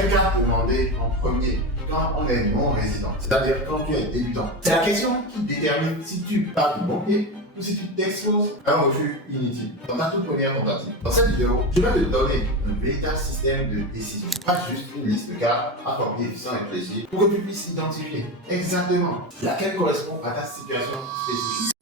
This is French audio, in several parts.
Quelle carte demander en premier quand on est non-résident, c'est-à-dire quand tu es débutant? C'est la question qui détermine si tu pars du bon pied ou si tu t'exposes à un refus inutile dans ta toute première tentative. Dans cette vidéo, je vais te donner un véritable système de décision, pas juste une liste de cartes à copier sans réfléchir, pour que tu puisses identifier exactement laquelle correspond à ta situation spécifique.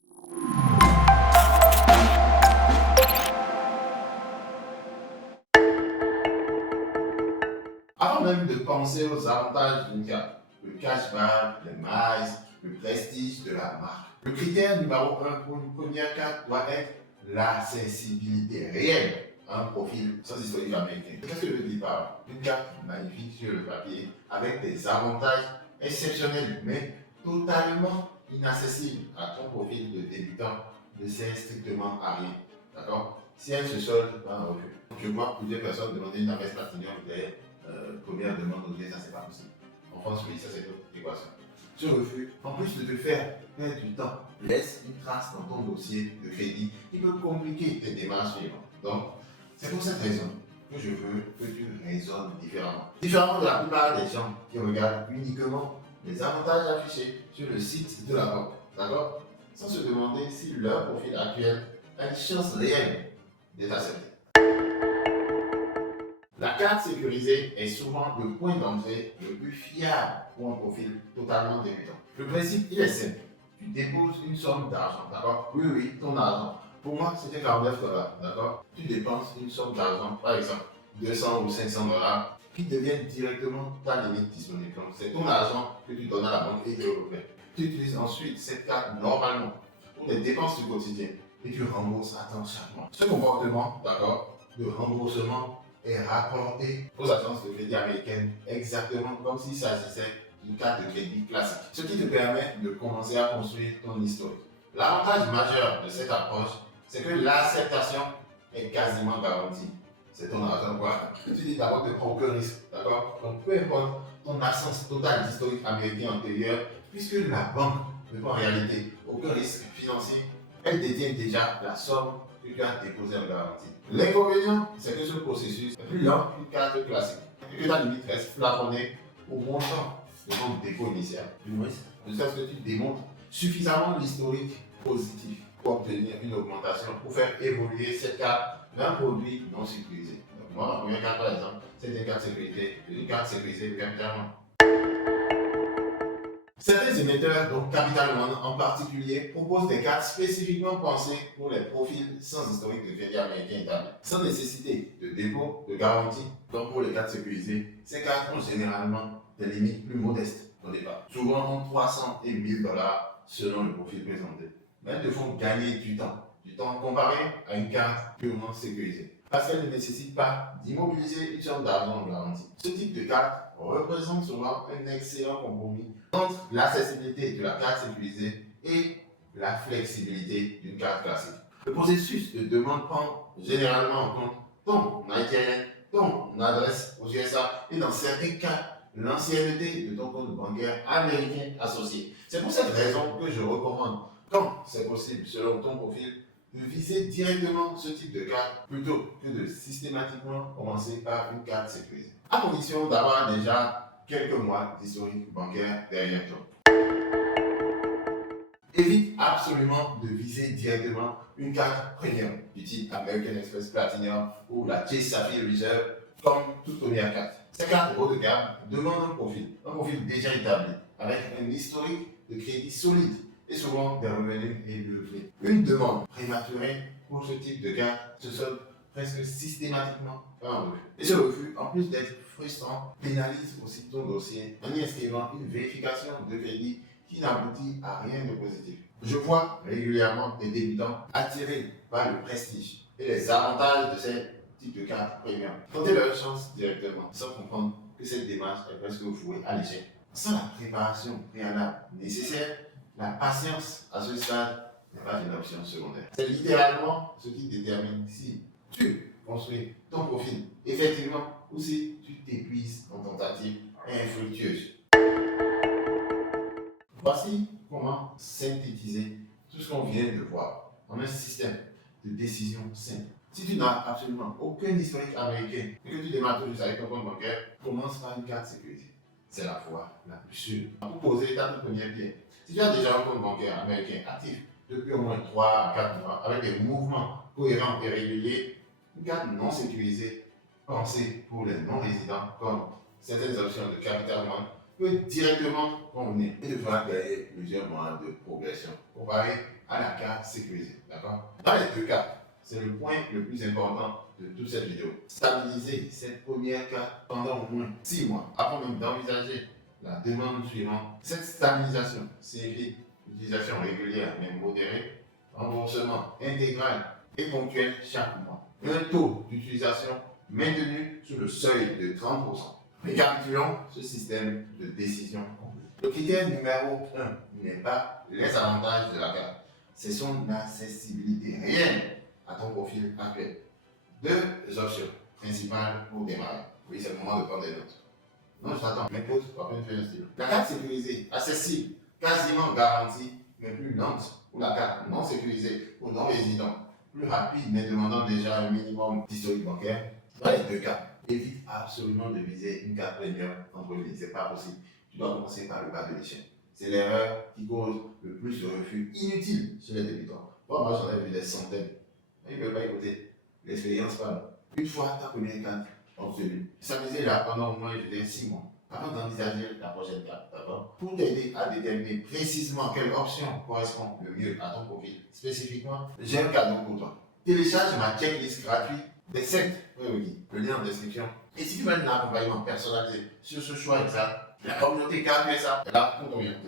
Avant même de penser aux avantages d'une carte, le cashback, les miles, le prestige de la marque, le critère numéro 1 pour une première carte doit être l'accessibilité réelle à un profil sans historique américain. Qu'est-ce que je veux dire par là? Une carte magnifique sur le papier, avec des avantages exceptionnels, mais totalement inaccessibles à ton profil de débutant, ne sert strictement à rien. D'accord? Si elle se solde par un refus. Je vois plusieurs personnes demander une adresse platinum des première demande au ça c'est pas possible. En France, oui, ça c'est une équation. Ce refus, en plus de te faire perdre du temps, laisse une trace dans ton dossier de crédit qui peut compliquer tes démarches suivantes. Donc, c'est pour cette raison que je veux que tu raisonnes différemment. Différemment de la plupart des gens qui regardent uniquement les avantages affichés sur le site de la banque. D'accord? Sans se demander si leur profil actuel a une chance réelle d'être accepté. La carte sécurisée est souvent le point d'entrée le plus fiable pour un profil totalement débutant. Le principe, il est simple. Tu déposes une somme d'argent, d'accord? Oui, ton argent. Pour moi, c'était 49 $, d'accord? Tu dépenses une somme d'argent, par exemple 200 ou 500 $, qui deviennent directement ta limite disponible. Donc, c'est ton argent que tu donnes à la banque et tu le repères. Tu utilises ensuite cette carte normalement pour les dépenses du quotidien et tu rembourses à temps chaque mois. Ce comportement, d'accord, de remboursement est rapporté aux agences de crédit américaines exactement comme s'il s'agissait d'une carte de crédit classique. Ce qui te permet de commencer à construire ton historique. L'avantage majeur de cette approche, c'est que l'acceptation est quasiment garantie. C'est ton argent quoi. Tu dis d'abord que tu ne prends aucun risque, d'accord? Donc peu importe ton absence totale d'historique américain antérieur, puisque la banque ne prend en réalité aucun risque financier, elle détient déjà la somme que tu as déposée en garantie. L'inconvénient, c'est que ce processus est plus lent qu'une carte classique et que ta limite reste plafonnée au montant de ton dépôt initial. Du moins, jusqu'à ce que tu démontres suffisamment l'historique positif pour obtenir une augmentation pour faire évoluer cette carte vers un produit non sécurisé. Donc, moi, ma première carte, par exemple, c'est une carte sécurisée véritablement. Certains émetteurs, donc Capital One en particulier, proposent des cartes spécifiquement pensées pour les profils sans historique de crédit américain établi, sans nécessité de dépôt, de garantie. Donc pour les cartes sécurisées, ces cartes ont généralement des limites plus modestes au départ, souvent entre 300 et 1000 $ selon le profil présenté. Mais elles te font gagner du temps comparé à une carte purement sécurisée, parce qu'elle ne nécessite pas d'immobiliser une somme d'argent en garantie. Ce type de carte représente souvent un excellent compromis entre l'accessibilité de la carte sécurisée et la flexibilité d'une carte classique. Le processus de demande prend généralement en compte ton ITIN, ton adresse aux USA et dans certains cas, l'ancienneté de ton compte bancaire américain associé. C'est pour cette raison que je recommande, quand c'est possible selon ton profil, de viser directement ce type de carte plutôt que de systématiquement commencer par une carte sécurisée. À condition d'avoir déjà quelques mois d'historique bancaire derrière toi. Évite absolument de viser directement une carte premium du type American Express Platinum ou la Chase Sapphire Reserve comme toute première carte. Ces cartes haut de gamme demandent un profil déjà établi avec un historique de crédit solide et souvent des revenus élevés. Une demande prématurée pour ce type de carte se solde presque systématiquement par un refus. Et ce refus, en plus d'être frustrant, pénalise aussi ton dossier en y inscrivant une vérification de crédit qui n'aboutit à rien de positif. Je vois régulièrement des débutants attirés par le prestige et les avantages de ces types de cartes premium tenter leur chance directement sans comprendre que cette démarche est presque vouée à l'échec. Sans la préparation préalable nécessaire, la patience à ce stade n'est pas une option secondaire. C'est littéralement ce qui détermine si tu construis ton profil effectivement ou si tu t'épuises en tentative infructueuse. Voici comment synthétiser tout ce qu'on vient de voir en un système de décision simple Si tu n'as absolument aucun historique américain et que tu démarres tout juste avec ton compte bancaire, commence par une carte sécurisée. C'est la voie la plus sûre. Pour poser ta toute première pierre. Si tu as déjà un compte bancaire américain actif depuis au moins 3 à 4 mois, avec des mouvements cohérents et réguliers, une carte non sécurisée pensée pour les non-résidents, comme certaines options de Capital One, peut directement convenir et devra gagner plusieurs mois de progression comparé à la carte sécurisée. D'accord? Dans les deux cas, c'est le point le plus important de toute cette vidéo. Stabiliser cette première carte pendant au moins 6 mois avant même d'envisager la demande suivante. Cette stabilisation signifie utilisation régulière mais modérée, remboursement intégral et ponctuel chaque mois. Un taux d'utilisation maintenu sous le seuil de 30%. Récapitulons ce système de décision. Le critère numéro 1 n'est pas les avantages de la carte, c'est son accessibilité réelle à ton profil actuel. Deux options principales pour démarrer. Oui, c'est le moment de prendre des notes. Non, je t'attends, mais pause, pas une feuille un stylo. La carte sécurisée, accessible, quasiment garantie, mais plus lente, ou la carte non sécurisée ou non résident, plus rapide, mais demandant déjà un minimum d'historique bancaire. Dans les deux cas, évite absolument de viser une carte premium en premier, c'est pas possible. Tu dois commencer par le bas de l'échelle. C'est l'erreur qui cause le plus de refus inutile chez les débutants. Moi, j'en ai vu des centaines. Ils ne veulent pas écouter. L'expérience parle. Une fois ta première carte obtenue, stabilisez-la pendant au moins 6 mois avant d'envisager la prochaine carte. D'accord? Pour t'aider à déterminer précisément quelle option correspond le mieux à ton profil, spécifiquement, j'ai un cadeau pour toi. Télécharge ma checklist gratuite des 7 prérequis. Le lien en description. Et si tu veux un accompagnement personnalisé sur ce choix exact, la communauté KQSA est là pour t'orienter.